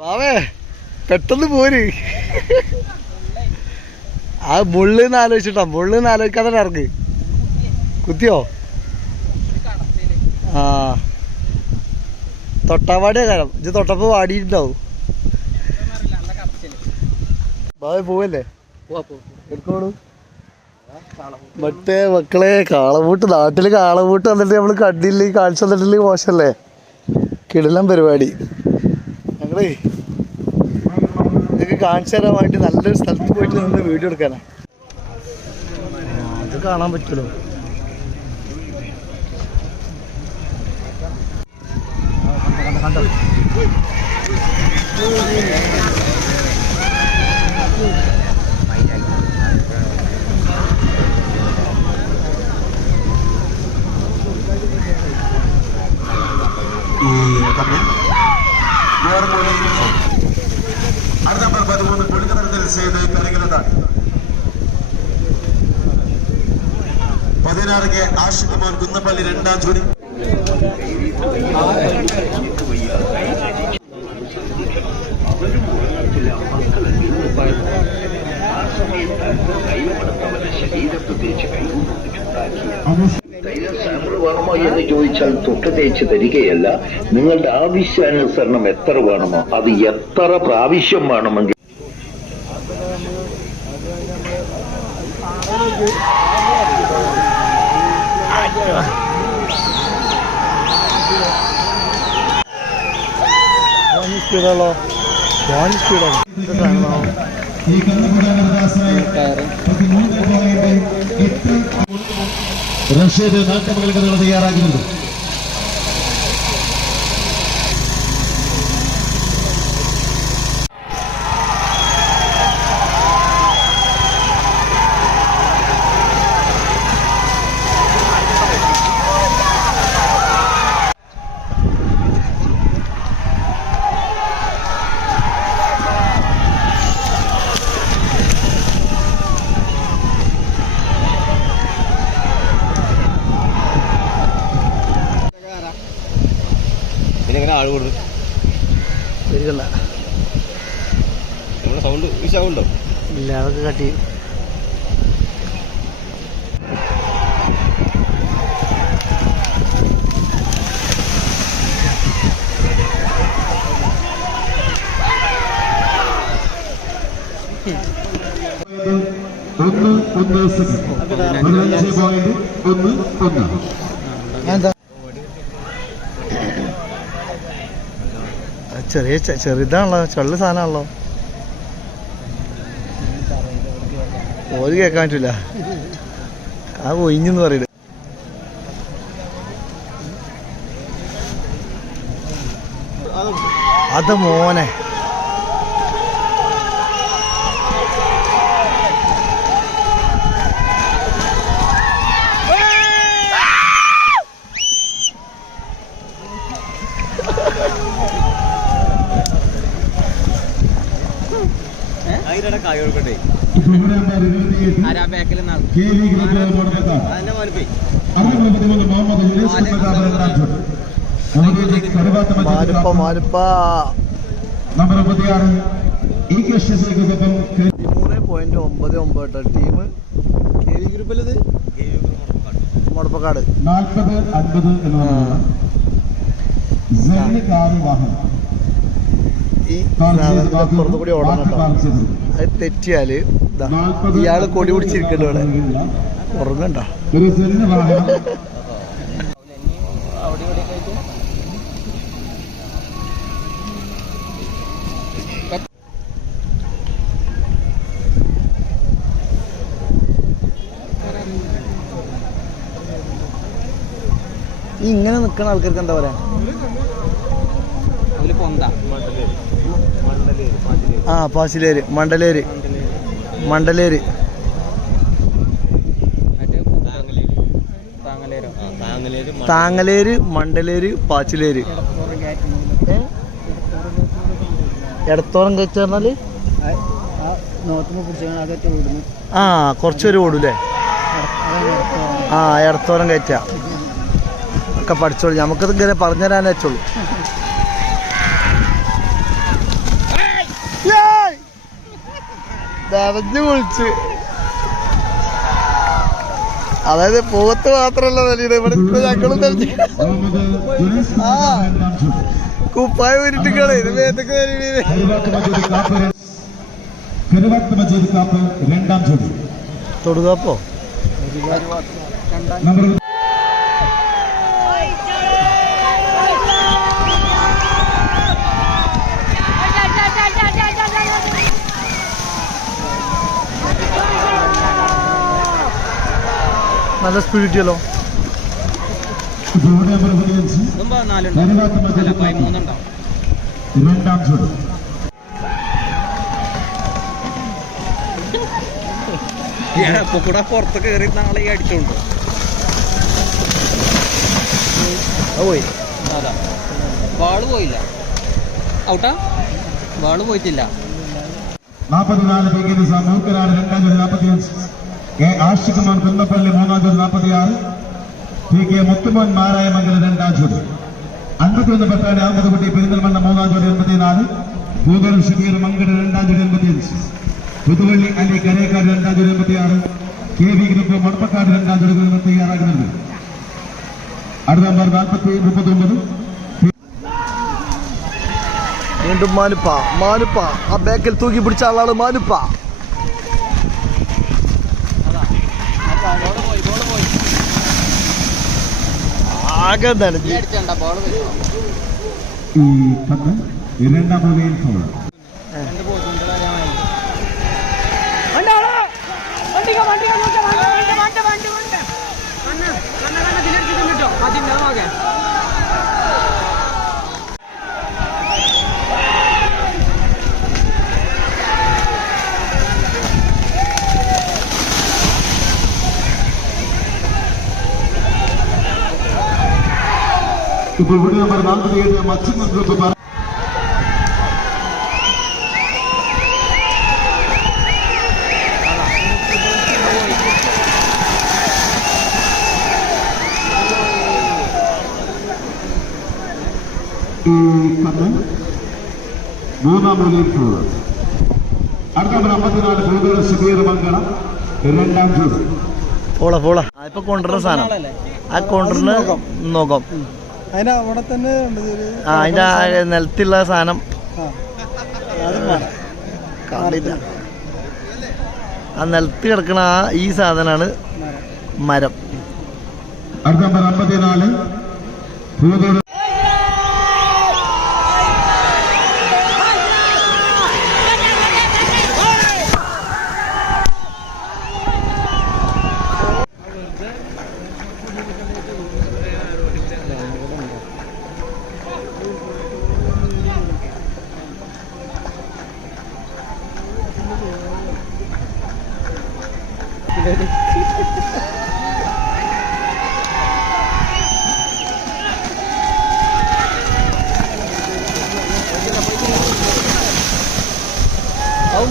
ബാവേ പെട്ടെന്ന് പോര്. ആ മുള്ളിന്ന് ആലോചിച്ചിട്ടാ മുള്ളിന്ന് ആലോചിക്കാതെ ഇറങ്ങ്. കുത്തിയോ? ആ. തൊട്ടാവാടിയ കാലം ഇത് തൊട്ടപ്പോ വാടിയിട്ടുണ്ടാവും. ബാവേ പോവല്ലേ? എടുക്കോളൂ മറ്റേ മക്കളെ കാളവൂട്ട് നാട്ടിൽ കാളവൂട്ട് വന്നിട്ട് നമ്മൾ കണ്ടില്ലേ കാഴ്ച തന്നിട്ടില്ലെങ്കിൽ മോശല്ലേ? കിടലം പരിപാടി. ഞങ്ങളേ നിങ്ങൾക്ക് കാണിച്ചു തരാൻ വേണ്ടി നല്ലൊരു സ്ഥലത്ത് പോയിട്ട് നിന്ന് വീഡിയോ എടുക്കാനാ. അത് കാണാൻ പറ്റുമല്ലോ. ഈ മോൻ കുന്നപ്പള്ളി രണ്ടാം ജോലി സാമ്പിൾ വേണമോ എന്ന് ചോദിച്ചാൽ തൊട്ട് തേച്ച് തരികയല്ല നിങ്ങളുടെ ആവശ്യാനുസരണം എത്ര വേണമോ അത്. എത്ര പ്രാവശ്യം വേണമെങ്കിൽ സ്പീഡാണല്ലോ ഫോൺ സ്പീഡാണ് റഷ്യയുടെ നാട്ടുമകൾക്ക് തയ്യാറാകുന്നുണ്ട് ഒന്ന് ഒന്ന് പതിനഞ്ച് പോയിന്റ് ഒന്ന് ഒന്ന്. ചെറിയ ചെറുതാണല്ലോ ചെള്ള സാധനമാണല്ലോ. ഓര് കേൾക്കാൻ പറ്റില്ല ആ ഒയിഞ്ഞെന്ന് പറയുന്നത് അത് മോനെ അതിന്റെ കായ കൊടുക്കട്ടെ നമ്പർ ഇരുപത്തിയെട്ട് കെ വി ഗ്രൂപ്പ് മോഡൽ അതിന്റെ മോനിപ്പേ അറുപത് പതിമൂന്ന് മുഹമ്മദ് യുനീസ് പ്രതാപ് രണ്ടാം ജോഡി മോദിയുടെ കരുവാത്ത മാരുപ്പ മത്സരത്തിൽ മാരുപ്പ നമ്പർ മുപ്പത്തിയാറ്. ഇ കെ ശശിക്കൊപ്പം മൂന്ന് പോയിന്റ് ഒമ്പത് ഒമ്പത് ടീം. കെ വി ഗ്രൂപ്പിലത്? മുടപ്പക്കാട് നാൽപ്പത് അൻപത് ഈ സാധനത്തിന്റെ അപ്പുറത്ത് കൂടി ഓടണം പാർക്ക് കേട്ടോ. അത് തെറ്റിയാൽ ഇയാൾ ഇയാൾ കൊടി പിടിച്ചിരിക്കണ്ട ഇവിടെ ഉറങ്ങണ്ട. ഇങ്ങനെ നിൽക്കുന്ന ആൾക്കാർക്ക് എന്താ പറയാ? പൊന്ത ആ പാസിലേര് മണ്ടലേര്. മണ്ടലേര്. താങ്ങലേരോ. മണ്ടലേര്. പാച്ചിലേര്? എടത്തോളം പറഞ്ഞാൽ? വിടുന്നു ആ കുറച്ചൊരു ഓടൂലേ ആ എടത്തോളം കയറ്റ. ഒക്കെ പഠിച്ചോളൂ. നമുക്കത് ഇങ്ങനെ പറഞ്ഞുതരാനേ വെച്ചോളൂ. നനഞ്ഞു കുളിച്ച് അതായത് പോത്ത് മാത്രല്ല നലിയുടെ ഇവിടെ ഇപ്പൊ ഞങ്ങളും തെളിഞ്ഞു ആ കുപ്പായ ഉരുട്ടിക്കളെ ഇത് മേത്തൊക്കെ രണ്ടാം ജോഡി തൊടുകാപ്പോ? നമ്പർ നല്ല സ്പീഡ് കിട്ടിയല്ലോ ജോഡി നമ്പർ പതിനഞ്ച് കരുവാത്ത് മജീദ് കാപ്പ് സ്പിരിറ്റിയല്ലോ രണ്ടാം ഇപ്പൊ കൂടെ പുറത്ത് കയറി നാളെ ഈ അടിച്ചോണ്ട് പോയി അതാ വാൾ പോയില്ല ഔട്ടാ വാൾ പോയിട്ടില്ല നാൽപ്പത്തിനാല് പി കെ നിസാം മൂക്കനാട് രണ്ടാം എ ആഷിഖുമാൻ കുന്നപ്പള്ളി മൂന്നാം ജോഡി നാൽപ്പത്തിയാറ് പി കെ മുത്തുമോൻ മാരായമംഗലം രണ്ടാം ജോഡി അൻപത്തിയൊന്ന് പത്താട് അഹമ്മദ് കുട്ടി പെരിന്തൽമണ്ണ മൂന്നാം ജോഡി എൺപത്തിനാല്. പൂതോളം ഷബീർ മങ്കട രണ്ടാം ജോഡി എൺപത്തിയഞ്ച്. പുതുവള്ളി അലി കരേക്കാട് രണ്ടാം ജോഡി എൺപത്തിയാറ്. കെ വി ഗ്രൂപ്പ് മണപ്പക്കാട് രണ്ടാം ജോഡി തയ്യാറാകുന്നുണ്ട് അടുത്ത നമ്പർ നാൽപ്പത്തി മുപ്പത്തൊമ്പത്. വീണ്ടും മാനുപ്പ മാനുപ്പ ആ ബാക്കിൽ തൂക്കി പിടിച്ച ആളാണ് മാനുപ്പ ബോൾ പോയി ബോൾ പോയി ആകെ നനഞ്ഞ് രണ്ടാം മൂലയിൽ ഫോൾ ഇപ്പോൾ വീട് നമ്പർ നാൽപ്പത്തിയേഴ് മച്ചിൻ ഗ്രൂപ്പ് മൂന്നാം മൂലയിൽ അടുത്ത നമ്പർ അമ്പത്തിനാല് ഭൂതോട് സുധീർ മംഗള രണ്ടാം ജോഡി പോള പോള. ആ ഇപ്പൊ കൊണ്ടുവരുന്ന സാധനം. ആ കൊണ്ടുവരുന്ന നോക്കാം. ആ അതിന്റെ നിലത്തുള്ള സാധനം. ആ നിലത്ത് കിടക്കണ ആ ഈ സാധനമാണ് മരം.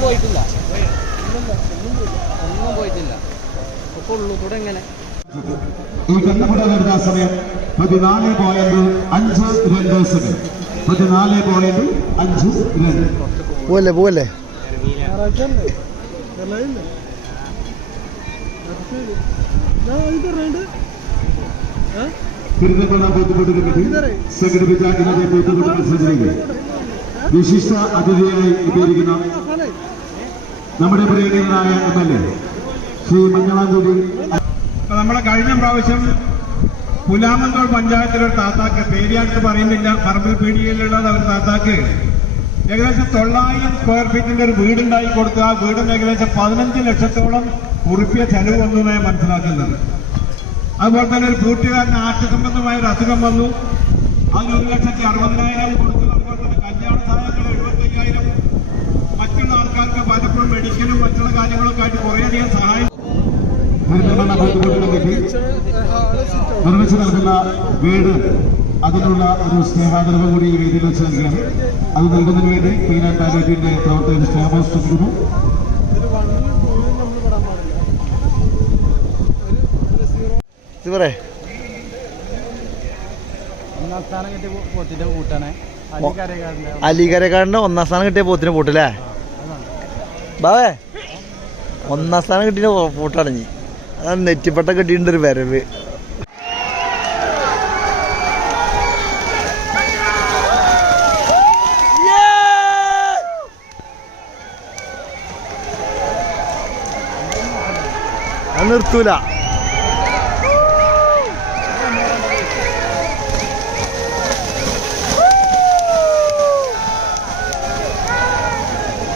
പോയിട്ടില്ല. ഒന്നും പോയിട്ടില്ല. ഒക്കെ ഉള്ളൂ കൂടെ എങ്ങനെ? ഈ കണ്ണുപുട വരുന്ന സമയം പതിനാല് പോയിന്റ് അഞ്ച് രണ്ട് സെക്കൻഡ്. പതിനാല് പോയിന്റ് അഞ്ച് രണ്ട്. പോലെ പോലെ കമ്മിറ്റി സംഘടിപ്പിച്ച ഇന്നത്തെ പോത്തുപൊട്ട് മത്സരത്തിലേക്ക് വിശിഷ്ട അതിഥിയായി എത്തിയിരിക്കുന്ന നമ്മുടെ പ്രിയങ്കരനായ M L A Shri Manjalamkudi നമ്മളെ കഴിഞ്ഞ പ്രാവശ്യം പുലാമന്തോൾ പഞ്ചായത്തിലൊരു താത്താക്ക് പേരിയാട്ട് പറയുന്നില്ല. പറമ്പിൽ പീടികയിലുള്ളത് അവർ താത്താക്ക്. ഏകദേശം തൊള്ളായിരം സ്ക്വയർ ഫീറ്റിന്റെ ഒരു വീടുണ്ടായി കൊടുത്തു. ആ വീടിന് ഏകദേശം പതിനഞ്ച് ലക്ഷത്തോളം ഉറുപ്പിയ ചെലവ് വന്നു എന്നാണ് മനസ്സിലാക്കുന്നത്. അതുപോലെ തന്നെ ഒരു കൂട്ടുകാരന് ആറ്റുസംബന്ധമായ ഒരു അസുഖം വന്നു. അതിന് ഒരു ലക്ഷത്തി അറുപതിനായിരം കൊടുത്തു അതുപോലെ തന്നെ കല്യാണ സാധനങ്ങൾ എഴുപത്തയ്യായിരം മറ്റുള്ള ആൾക്കാർക്ക് പലപ്പോഴും മെഡിക്കലും മറ്റുള്ള കാര്യങ്ങളൊക്കെ ആയിട്ട് കുറേയധികം സഹായം കമ്മിറ്റി നിർമ്മിച്ചു നൽകുന്ന വീട് അതിനുള്ള ഒരു സ്നേഹാദരവ് കൂടി ഈ വേദിയിൽ വെച്ച് നൽകിയാണ് അത് നൽകുന്നതിന് വേണ്ടി പീനാ ആൻഡ് പാലിയേറ്റീവിന്റെ പ്രവർത്തകർ അലിക്കരക്കാരന്റെ അലികരക്കാടിന്റെ ഒന്നാം സ്ഥാനം കിട്ടിയ പോത്തിന് പോട്ടില്ലേ? ബാവേ ഒന്നാം സ്ഥാനം കിട്ടിയ ഫോട്ടോടങ്ങി അതാണ് നെറ്റിപ്പട്ട കിട്ടിയിട്ടുണ്ട് വരവ്. നിർത്തൂല.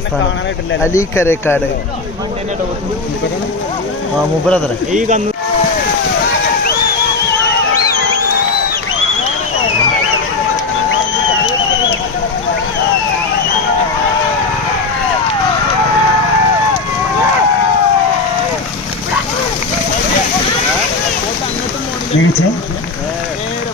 ഒന്നാം സ്ഥാനം അലി കരേക്കാട് ആ മുപ്പരത്ര ഈ കന്നു